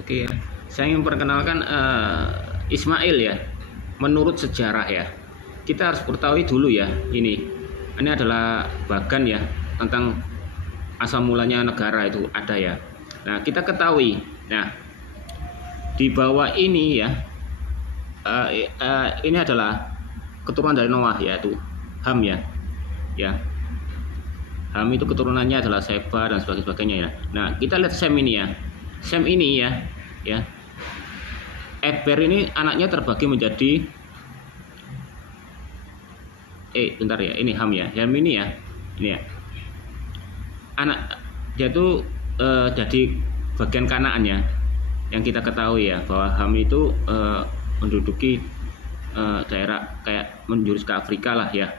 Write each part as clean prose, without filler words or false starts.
Oke, saya ingin perkenalkan Ismail ya. Menurut sejarah ya, kita harus ketahui dulu ya. Ini adalah bagan ya tentang asal mulanya negara itu ada ya. Nah, kita ketahui. Nah, di bawah ini ya, ini adalah keturunan dari Noah yaitu Ham ya. Ya, Ham itu keturunannya adalah Seba dan sebagainya ya. Nah, kita lihat Sem ini ya. Sem ini ya, Eber ini anaknya terbagi menjadi bentar ya, ini Ham ya. Ham ini ya. Ini ya. Anak dia itu jadi bagian Kanaan ya. Yang kita ketahui ya bahwa Ham itu menduduki daerah kayak menjurus ke Afrika lah ya.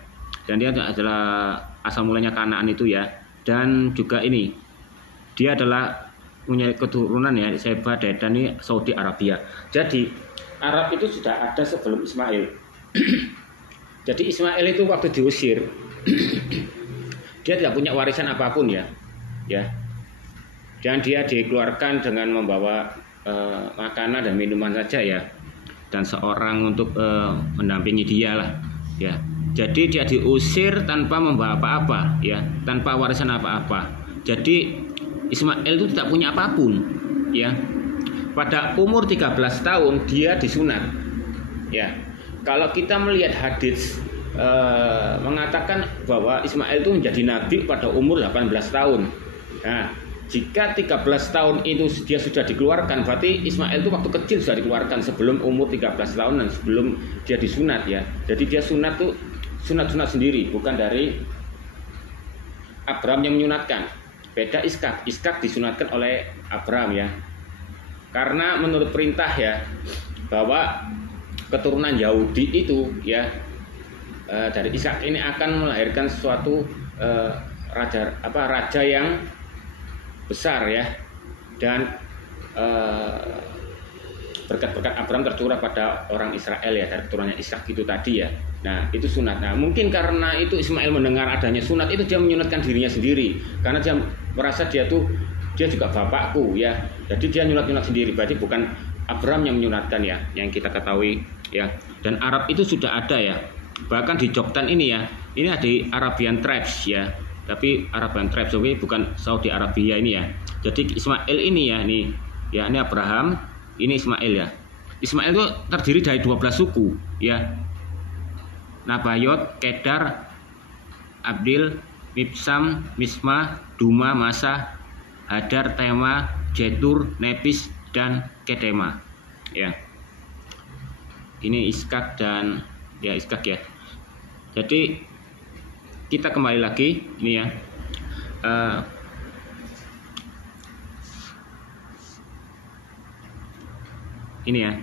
Dan dia adalah asal mulanya Kanaan itu ya. Dan juga ini dia adalah punya keturunan ya Seba, Dedan ini Saudi Arabia. Jadi Arab itu sudah ada sebelum Ismail. Jadi Ismail itu waktu diusir dia tidak punya warisan apapun ya. Dan dia dikeluarkan dengan membawa makanan dan minuman saja ya. Dan seorang untuk mendampingi dia lah ya. Jadi dia diusir tanpa membawa apa-apa ya, tanpa warisan apa-apa. Jadi Ismail itu tidak punya apapun ya. Pada umur 13 tahun dia disunat ya. Kalau kita melihat hadis mengatakan bahwa Ismail itu menjadi nabi pada umur 18 tahun. Nah, jika 13 tahun itu dia sudah dikeluarkan, berarti Ismail itu waktu kecil sudah dikeluarkan sebelum umur 13 tahun dan sebelum dia disunat ya. Jadi dia sunat tuh sunat sendiri, bukan dari Abraham yang menyunatkan. Beda Iskak disunatkan oleh Abraham ya. Karena menurut perintah ya bahwa keturunan Yahudi itu ya dari Ishak ini akan melahirkan suatu raja yang besar ya. Dan berkat-berkat Abraham tercurah pada orang Israel ya, dari keturunannya Ishak itu tadi ya. Nah, itu sunat. Nah, mungkin karena itu Ismail mendengar adanya sunat itu dia menyunatkan dirinya sendiri. Karena dia merasa dia juga bapakku ya. Jadi dia nyunat sendiri. Berarti bukan Abraham yang menyunatkan ya, yang kita ketahui ya. Dan Arab itu sudah ada ya. Bahkan di Joktan ini ya. Ini ada di Arabian Tribes ya. Tapi Arabian Tribes bukan Saudi Arabia ini ya. Jadi Ismail ini ya, ini Abraham, ini Ismail ya. Ismail itu terdiri dari 12 suku ya. Nabayot, Kedar, Abdil, Mibsam, Misma, Duma, Masa, Hadar, Tema, Jetur, Nepis, dan Kedema. Ya. Ini Iskak dan ya Iskak ya. Jadi kita kembali lagi ini ya. Ini ya.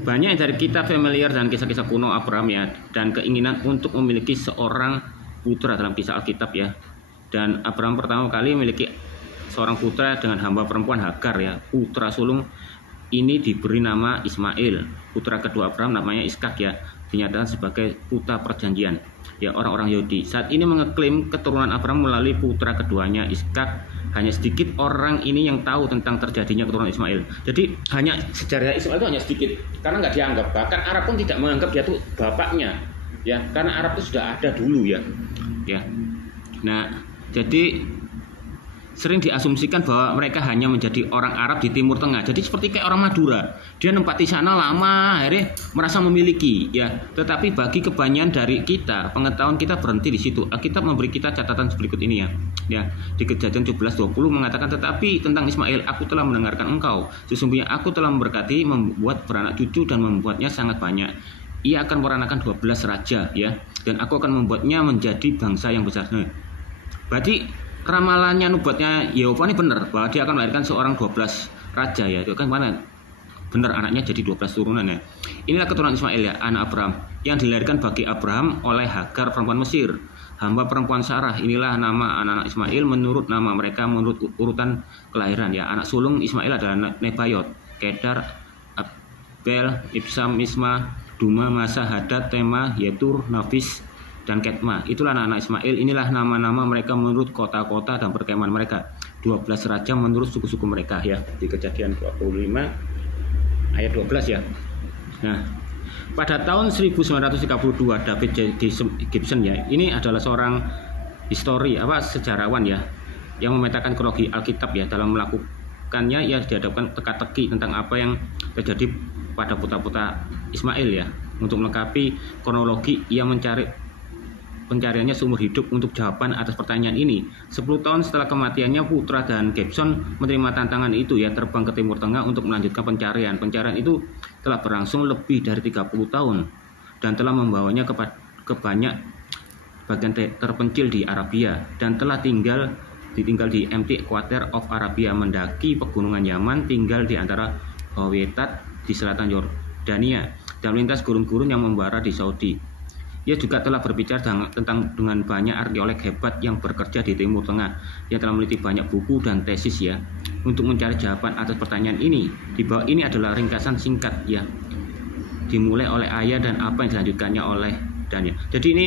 Banyak dari kita familiar dan kisah-kisah kuno Abraham ya, dan keinginan untuk memiliki seorang putra dalam kisah Alkitab ya. Dan Abraham pertama kali memiliki seorang putra dengan hamba perempuan Hagar ya. Putra sulung ini diberi nama Ismail. Putra kedua Abraham namanya Iskak ya, dinyatakan sebagai putra perjanjian ya orang-orang Yahudi. Saat ini mengeklaim keturunan Abraham melalui putra keduanya Iskak. Hanya sedikit orang ini yang tahu tentang terjadinya keturunan Ismail. Jadi hanya sejarah Ismail itu hanya sedikit, karena nggak dianggap. Bahkan Arab pun tidak menganggap dia tuh bapaknya, ya, karena Arab itu sudah ada dulu ya. Nah, jadi sering diasumsikan bahwa mereka hanya menjadi orang Arab di Timur Tengah. Jadi seperti kayak orang Madura, dia nempati sana lama, akhirnya merasa memiliki, ya. Tetapi bagi kebanyakan dari kita, pengetahuan kita berhenti di situ. Alkitab memberi kita catatan berikut ini ya. Di Kejadian 17:20 mengatakan, tetapi tentang Ismail, aku telah mendengarkan engkau. Sesungguhnya aku telah memberkati, membuat beranak cucu dan membuatnya sangat banyak. Ia akan meranakan 12 raja, ya. Dan aku akan membuatnya menjadi bangsa yang besar. Nah, berarti ramalannya nubuatnya Yehova ini benar bahwa dia akan melahirkan seorang 12 raja ya. Itu kan mana? Benar, anaknya jadi 12 turunan ya. Inilah keturunan Ismail ya, anak Abraham yang dilahirkan bagi Abraham oleh Hagar perempuan Mesir, hamba perempuan Sarah. Inilah nama anak-anak Ismail menurut nama mereka menurut urutan kelahiran ya. Anak sulung Ismail adalah Nebayot, Kedar, Abel, Ibsam, Misma, Duma, Masa, Hadad, Tema, Yetur, Nafis, dan Ketma. Itulah anak-anak Ismail. Inilah nama-nama mereka menurut kota-kota dan perkemahan mereka. 12 raja menurut suku-suku mereka ya, di Kejadian 25 ayat 12 ya. Nah, pada tahun 1932 David J. Gibson ya, ini adalah seorang sejarawan ya, yang memetakan kronologi Alkitab ya. Dalam melakukannya ia dihadapkan teka-teki tentang apa yang terjadi pada putra-putra Ismail ya. Untuk melengkapi kronologi ia pencariannya seumur hidup untuk jawaban atas pertanyaan ini. 10 tahun setelah kematiannya, putra dan Gibson menerima tantangan itu ya, terbang ke Timur Tengah untuk melanjutkan pencarian. Pencarian itu telah berlangsung lebih dari 30 tahun dan telah membawanya ke banyak bagian terpencil di Arabia, dan telah ditinggal di empty quarter of Arabia, mendaki pegunungan Yaman, tinggal di antara Hawetat di selatan Yordania, dan lintas gurun-gurun yang membara di Saudi. Ia juga telah berbicara dengan banyak arkeolog hebat yang bekerja di Timur Tengah. Ia telah meneliti banyak buku dan tesis ya untuk mencari jawaban atas pertanyaan ini. Di bawah ini adalah ringkasan singkat ya, dimulai oleh ayah dan apa yang dilanjutkannya oleh Daniel. Jadi ini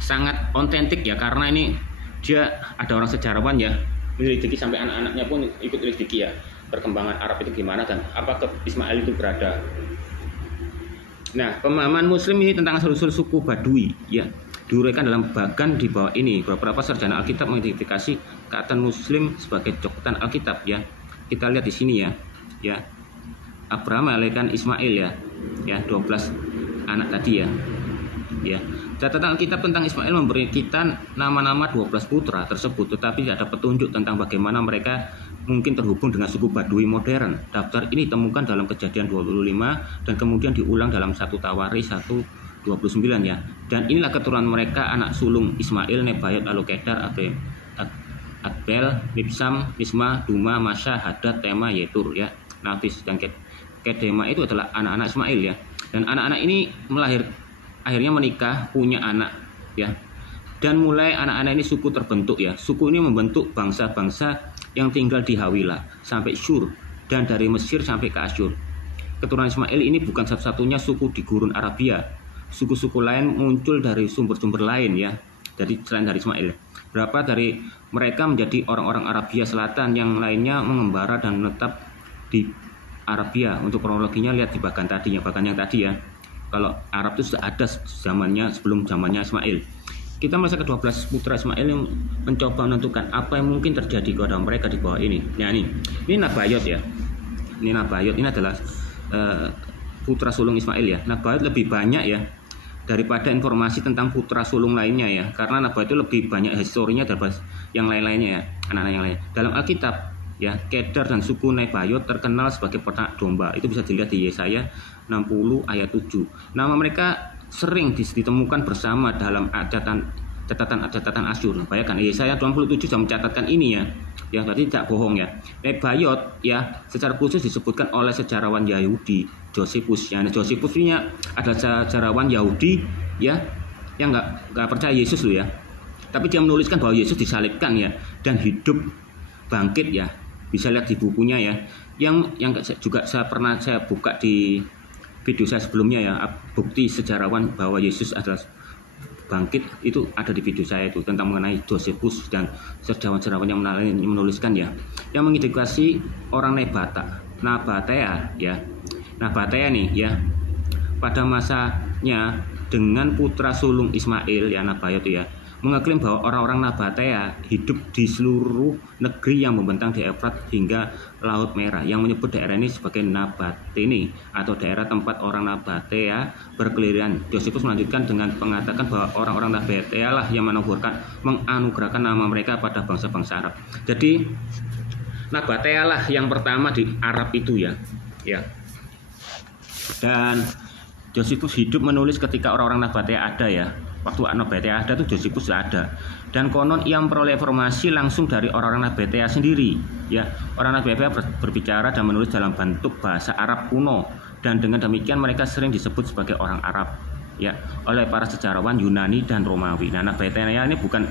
sangat otentik ya, karena ini dia ada orang sejarawan ya, menyelidiki sampai anak-anaknya pun ikut menyelidiki ya, perkembangan Arab itu gimana dan apakah Ismail itu berada. Nah, pemahaman Muslim ini tentang asal-usul suku Badui ya diuraikan dalam bagan di bawah ini. Beberapa sarjana Alkitab mengidentifikasi kata Muslim sebagai cokotan Alkitab ya. Kita lihat di sini ya. Ya. Abraham melahirkan Ismail ya 12 anak tadi ya. Ya. Catatan Alkitab tentang Ismail memberi kita nama-nama 12 putra tersebut, tetapi tidak ada petunjuk tentang bagaimana mereka mungkin terhubung dengan suku Badui modern. Daftar ini ditemukan dalam Kejadian 25 dan kemudian diulang dalam 1 Tawarik 1:29 ya. Dan inilah keturunan mereka, anak sulung Ismail, Nebayot, Kedar, Adbel, Mibsam, Misma, Duma, Masya, Hadad, Tema, Yetur ya. Nafis dan Kedema itu adalah anak-anak Ismail ya. Dan anak-anak ini akhirnya menikah, punya anak ya. Dan mulai anak-anak ini suku terbentuk ya. Suku ini membentuk bangsa-bangsa yang tinggal di Hawila sampai Syur, dan dari Mesir sampai ke Asyur. Keturunan Ismail ini bukan satu-satunya suku di gurun Arabia. Suku-suku lain muncul dari sumber-sumber lain ya. Jadi selain dari Ismail, berapa dari mereka menjadi orang-orang Arabia Selatan, yang lainnya mengembara dan menetap di Arabia. Untuk kronologinya lihat di bagan yang tadi ya. Kalau Arab itu sudah ada zamannya, sebelum zamannya Ismail. Kita masuk ke 12 putra Ismail yang mencoba menentukan apa yang mungkin terjadi kepada mereka di bawah ini. Nah ini Nabayot ya. Ini Nabayot, ini adalah putra sulung Ismail ya. Nabayot lebih banyak ya daripada informasi tentang putra sulung lainnya ya, karena Nabayot itu lebih banyak historinya daripada yang lain-lainnya ya, anak-anak yang lain. Dalam Alkitab ya, Kedar dan suku Nabayot terkenal sebagai peternak domba. Itu bisa dilihat di Yesaya 60 ayat 7. Nama mereka sering ditemukan bersama dalam catatan Asyur. Bayangkan Yesaya 27 sudah mencatatkan ini ya. Ya, berarti tidak bohong ya. Nebayot ya secara khusus disebutkan oleh sejarawan Yahudi Josephus. Ya, Josephus ini adalah sejarawan Yahudi ya yang nggak percaya Yesus loh ya. Tapi dia menuliskan bahwa Yesus disalibkan ya dan hidup bangkit ya. Bisa lihat di bukunya ya. Yang juga saya buka di video saya sebelumnya ya, bukti sejarawan bahwa Yesus adalah bangkit itu ada di video saya itu, tentang mengenai Josephus dan sejarawan-sejarawan yang menuliskan ya, yang mengidentifikasi orang Nabatea ya. Nabatea nih ya, pada masanya dengan putra sulung Ismail ya, Nabayot ya, mengaklaim bahwa orang-orang Nabatea hidup di seluruh negeri yang membentang di Efrat hingga Laut Merah, yang menyebut daerah ini sebagai Nabatene atau daerah tempat orang Nabatea berkeliaran. Josephus melanjutkan dengan mengatakan bahwa orang-orang Nabatea lah yang menganugerahkan nama mereka pada bangsa-bangsa Arab. Jadi Nabatea lah yang pertama di Arab itu ya. Dan Josephus hidup menulis ketika orang-orang Nabatea ada ya. Waktu Nabatea ada tuh Josephus ada. Dan konon ia memperoleh informasi langsung dari orang-orang Nabatea sendiri ya. Orang Nabatea berbicara dan menulis dalam bentuk bahasa Arab kuno, dan dengan demikian mereka sering disebut sebagai orang Arab ya oleh para sejarawan Yunani dan Romawi. Nah, Nabatea ini bukan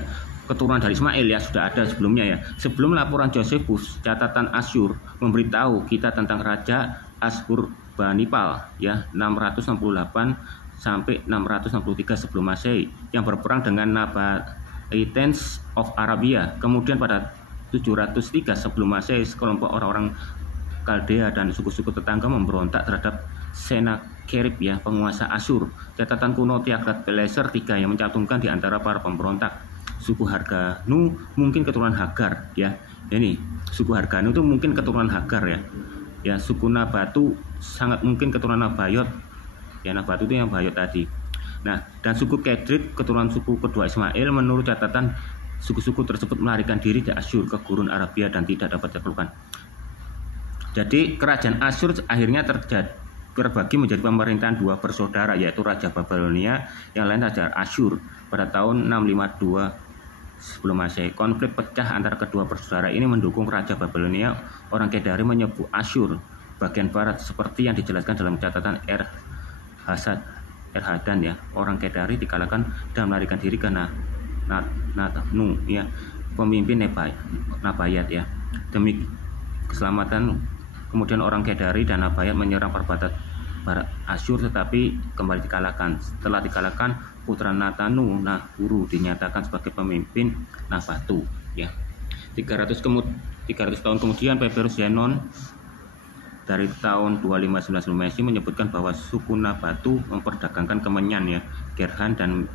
keturunan dari Ismail ya, sudah ada sebelumnya ya. Sebelum laporan Josephus, catatan Asyur memberitahu kita tentang Raja Asyurbanipal ya 668 sampai 663 sebelum Masehi yang berperang dengan Nabateans of Arabia. Kemudian pada 703 sebelum Masehi, sekelompok orang-orang Kaldea dan suku-suku tetangga memberontak terhadap Senakerib ya, penguasa Asyur. Catatan kuno Tiglat-Pileser III yang mencantumkan di antara para pemberontak suku Harganu mungkin keturunan Hagar ya. Ini suku Harganu itu mungkin keturunan Hagar ya. Ya, suku Nabatu sangat mungkin keturunan Nabayot. Ya, Nabatu itu yang Bayot tadi. Nah, dan suku Kedrit keturunan suku kedua Ismail. Menurut catatan, suku-suku tersebut melarikan diri dari Asyur ke gurun Arabia dan tidak dapat ditaklukkan. Jadi kerajaan Asyur akhirnya terbagi menjadi pemerintahan dua bersaudara, yaitu Raja Babilonia, yang lain Raja Asyur pada tahun 652 sebelum Masehi. Konflik pecah antara kedua bersaudara ini mendukung Raja Babilonia. Orang Kedari menyebut Asyur bagian barat seperti yang dijelaskan dalam catatan Hadan ya. Orang Kedari dikalahkan dan melarikan diri ke Natnu ya, pemimpin Nabayat ya. Demi keselamatan kemudian orang Kedari dan Nabayat menyerang perbatasan barat Asyur, tetapi kembali dikalahkan. Setelah dikalahkan, putra Natanu Nahuru dinyatakan sebagai pemimpin Nabatu ya. 300 tahun kemudian Papyrus Zenon dari tahun 2519 sebelum Masehi menyebutkan bahwa suku Nabatu memperdagangkan kemenyan ya, Gerhan dan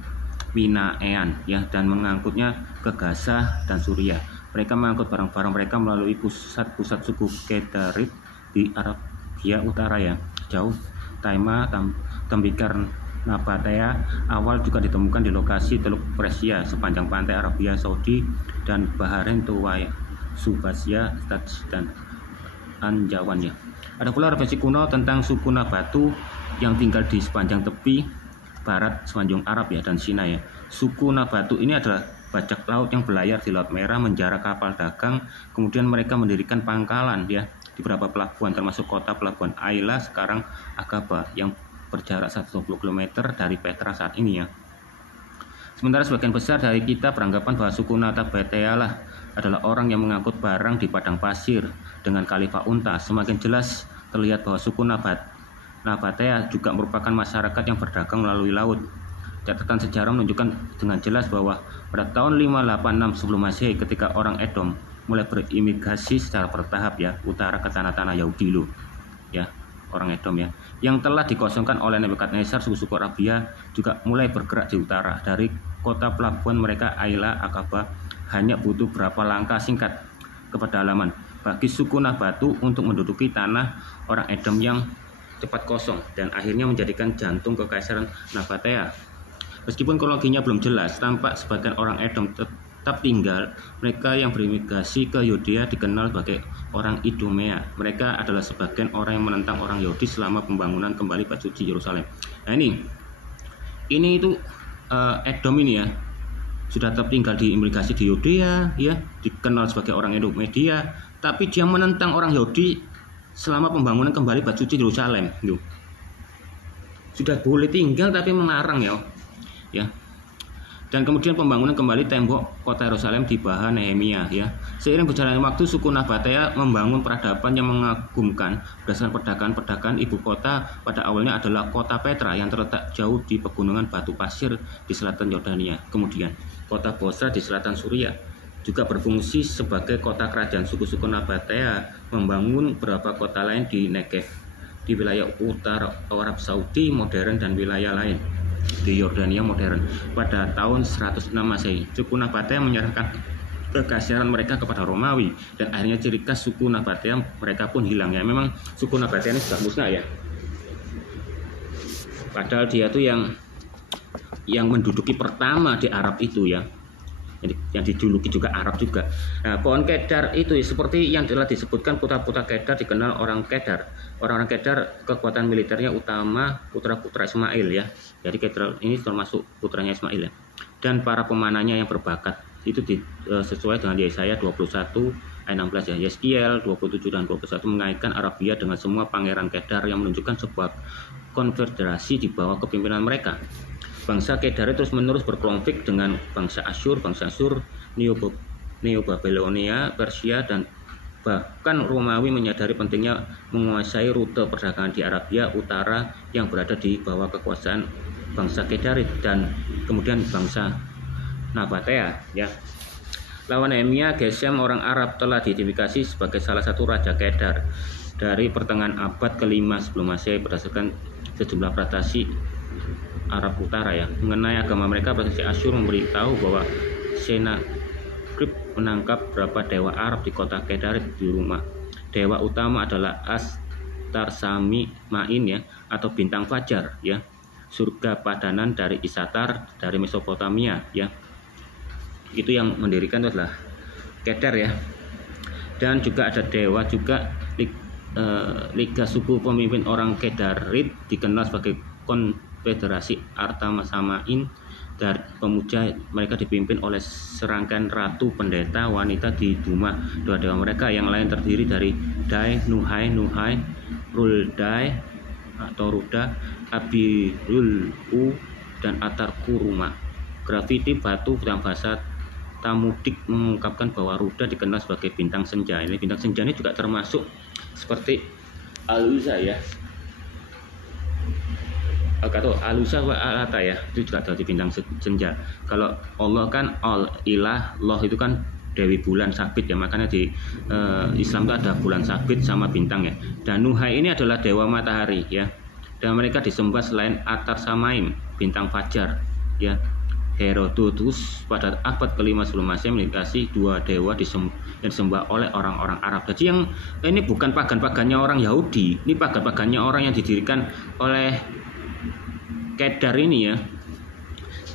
Minaean ya, dan mengangkutnya ke Gaza dan Suriah. Mereka mengangkut barang-barang mereka melalui pusat-pusat suku Kedarit di Arabia Utara ya, jauh Taima, Tembikar, Nabatea awal juga ditemukan di lokasi Teluk Persia sepanjang pantai Arabia Saudi dan Bahrain, Tuwai, Subasya, dan Anjawan ya. Ada pula referensi kuno tentang suku Nabatu yang tinggal di sepanjang tepi barat semenanjung Arab ya dan Sina ya. Suku Nabatu ini adalah bajak laut yang berlayar di Laut Merah menjara kapal dagang. Kemudian mereka mendirikan pangkalan ya di beberapa pelabuhan termasuk kota pelabuhan Aila sekarang Aqaba yang berjarak 120 km dari Petra saat ini ya. Sementara sebagian besar dari kita beranggapan bahwa suku Natabatea lah adalah orang yang mengangkut barang di padang pasir dengan khalifah unta. Semakin jelas terlihat bahwa suku Nabatea juga merupakan masyarakat yang berdagang melalui laut. Catatan sejarah menunjukkan dengan jelas bahwa pada tahun 586 sebelum Masehi ketika orang Edom mulai berimigrasi secara bertahap ya utara ke tanah-tanah Yahudi loh ya, orang Edom ya, yang telah dikosongkan oleh Nebukadnezar. Suku-suku Arabia juga mulai bergerak di utara. Dari kota pelabuhan mereka Aila Aqaba hanya butuh berapa langkah singkat ke pedalaman bagi suku Nabatu untuk menduduki tanah orang Edom yang cepat kosong dan akhirnya menjadikan jantung kekaisaran Nabatea. Meskipun kronologinya belum jelas, tampak sebagian orang Edom tetap tinggal. Mereka yang berimigrasi ke Yudea dikenal sebagai orang Idumea. Mereka adalah sebagian orang yang menentang orang Yahudi selama pembangunan kembali bait suci Yerusalem. Nah ini itu Edom ini ya, sudah tetap tinggal di imigrasi di Yudea ya, dikenal sebagai orang Edomedia, tapi dia menentang orang Yahudi selama pembangunan kembali bait suci Yerusalem. Sudah boleh tinggal tapi melarang ya. Dan kemudian pembangunan kembali tembok kota Yerusalem di Bahan Nehemia ya. Seiring berjalannya waktu, suku Nabatea membangun peradaban yang mengagumkan. Berdasarkan perdagangan ibu kota pada awalnya adalah kota Petra yang terletak jauh di pegunungan batu pasir di selatan Yordania. Kemudian kota Bosra di selatan Suriah juga berfungsi sebagai kota kerajaan. Suku-suku Nabatea membangun beberapa kota lain di Negev, di wilayah utara Arab Saudi modern dan wilayah lain di Yordania modern. Pada tahun 106 Masehi, suku Nabatea menyerahkan kekaisaran mereka kepada Romawi dan akhirnya ciri khas suku Nabatea mereka pun hilang ya. Memang suku Nabatea ini sudah musnah ya. Padahal dia tuh yang menduduki pertama di Arab itu ya. Yang dijuluki juga Arab juga. Nah, pohon Kedar itu seperti yang telah disebutkan, putra-putra Kedar dikenal orang Kedar. Orang-orang Kedar kekuatan militernya utama putra-putra Ismail ya. Jadi Kedar ini termasuk putranya Ismail ya. Dan para pemanahnya yang berbakat itu sesuai dengan Yesaya 21 ayat 16 ya. Yeskiel 27 dan 21 mengaitkan Arabia dengan semua pangeran Kedar yang menunjukkan sebuah konfederasi di bawah kepimpinan mereka. Bangsa Kedar terus menerus berkonflik dengan bangsa Asyur, Neo-Babilonia, Persia, dan bahkan Romawi menyadari pentingnya menguasai rute perdagangan di Arabia Utara yang berada di bawah kekuasaan bangsa Kedar dan kemudian bangsa Nabatea ya. Lawan Nehemia, Gesem orang Arab telah diidentifikasi sebagai salah satu raja Kedar dari pertengahan abad ke-5 sebelum Masehi berdasarkan sejumlah tradisi Arab Utara ya. Mengenai agama mereka, praktisi Asyur memberitahu bahwa Senakerib menangkap beberapa dewa Arab di kota Kedar di rumah. Dewa utama adalah Astarsami Main ya, atau bintang fajar ya. Surga padanan dari Isatar dari Mesopotamia ya. Itu yang mendirikan itu adalah Kedar ya. Dan juga ada dewa juga Liga suku pemimpin orang Kedarit dikenal sebagai Konfederasi Artamasamain. Dan pemuja mereka dipimpin oleh serangkaian ratu pendeta wanita di Duma. Dua dewa mereka yang lain terdiri dari Dai, Nuhai, Ruldai atau Ruda, Abirulu dan Atar Kuruma. Grafiti batu dalam bahasa Tamudik mengungkapkan bahwa Ruda dikenal sebagai bintang senja. Ini bintang senja ini juga termasuk seperti Aluza ya. Atau Aluza wa Alata ya, itu juga dari bintang senja. Kalau Allah kan Al-Ilah, Allah itu kan Dewi bulan sabit ya, makanya di Islam itu ada bulan sabit sama bintang ya. Dan Nuhai ini adalah dewa matahari ya. Dan mereka disembah selain Atar Samaim, bintang fajar ya. Herodotus pada abad ke-5 sebelum Masehi mendikasi dua dewa yang disembah oleh orang-orang Arab. Jadi yang ini bukan pagan-pagannya orang Yahudi, ini pagan-pagannya orang yang didirikan oleh Kedar ini ya,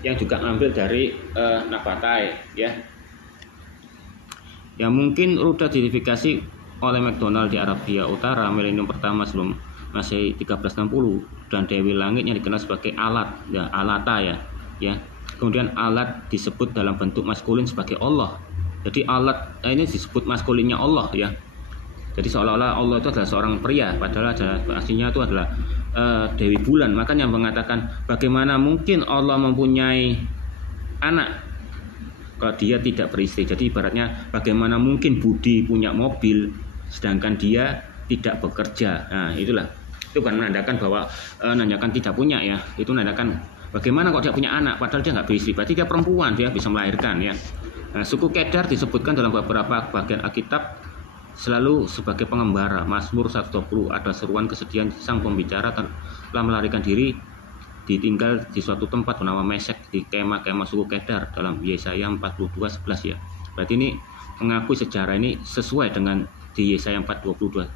yang juga ambil dari Nabatai ya. Yang mungkin Ruda diidentifikasi oleh McDonald di Arabia Utara milenium pertama sebelum Masehi 1360, dan Dewi Langit yang dikenal sebagai Alat ya, Alata ya. Kemudian Alat disebut dalam bentuk maskulin sebagai Allah. Jadi Alat ini disebut maskulinnya Allah ya. Jadi seolah-olah Allah itu adalah seorang pria, padahal aslinya itu adalah Dewi Bulan. Makanya mengatakan bagaimana mungkin Allah mempunyai anak kalau dia tidak beristri. Jadi ibaratnya bagaimana mungkin Budi punya mobil sedangkan dia tidak bekerja. Nah itulah, itu kan menandakan bahwa menandakan tidak punya ya. Itu menandakan bagaimana kok dia punya anak padahal dia nggak beristri. Berarti dia perempuan, dia bisa melahirkan ya. Nah, suku Kedar disebutkan dalam beberapa bagian Alkitab selalu sebagai pengembara. Mazmur 120 ada seruan kesedihan sang pembicara telah melarikan diri ditinggal di suatu tempat bernama Mesek di kemah-kemah suku Kedar dalam Yesaya 42:11 ya. Berarti ini mengakui sejarah ini sesuai dengan di Yesaya 42:11.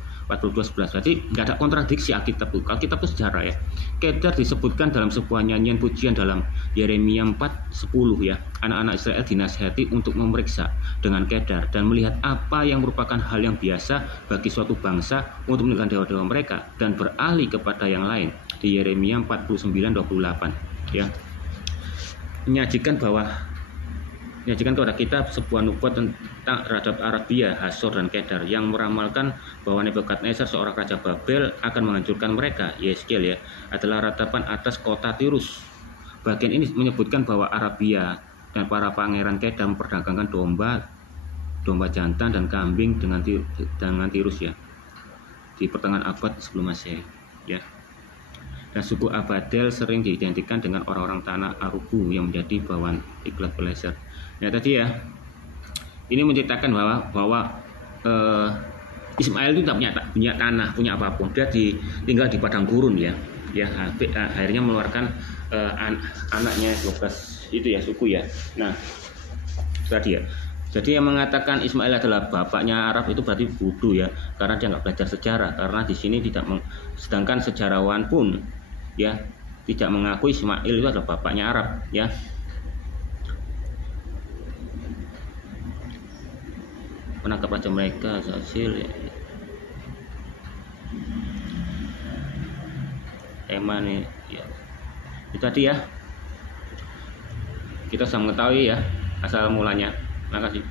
Berarti nggak ada kontradiksi Alkitab itu. Alkitab itu sejarah ya. Kedar disebutkan dalam sebuah nyanyian pujian dalam Yeremia 4:10 ya. Anak-anak Israel dinasihati untuk memeriksa dengan Kedar dan melihat apa yang merupakan hal yang biasa bagi suatu bangsa untuk meninggalkan dewa-dewa mereka dan beralih kepada yang lain. Di Yeremia 49:28 ya. Menyajikan kepada kita sebuah nubuat tentang terhadap Arabia, Hasor dan Kedar yang meramalkan bahwa Nebukadnezar seorang raja Babel akan menghancurkan mereka. Yeskiel ya adalah ratapan atas kota Tirus. Bagian ini menyebutkan bahwa Arabia dan para pangeran Kedar memperdagangkan domba jantan dan kambing dengan Tirus ya di pertengahan abad sebelum Masehi ya. Dan suku Abadel sering diidentikan dengan orang-orang tanah Arubu yang menjadi bawaan Tiglath-Pileser. Ya tadi ya, ini menceritakan bahwa Ismail itu tidak punya tanah, punya apapun. Dia tinggal di padang gurun ya. Ya akhirnya mengeluarkan anaknya 12 itu ya suku ya. Nah tadi ya. Jadi yang mengatakan Ismail adalah bapaknya Arab itu berarti bodoh ya, karena dia nggak belajar sejarah. Karena di sini sedangkan sejarawan pun ya tidak mengakui Ismail itu adalah bapaknya Arab ya. Menangkap raja mereka hasil ya. Tema nih ya. Itu tadi ya. Kita sudah mengetahui ya asal mulanya. Terima kasih.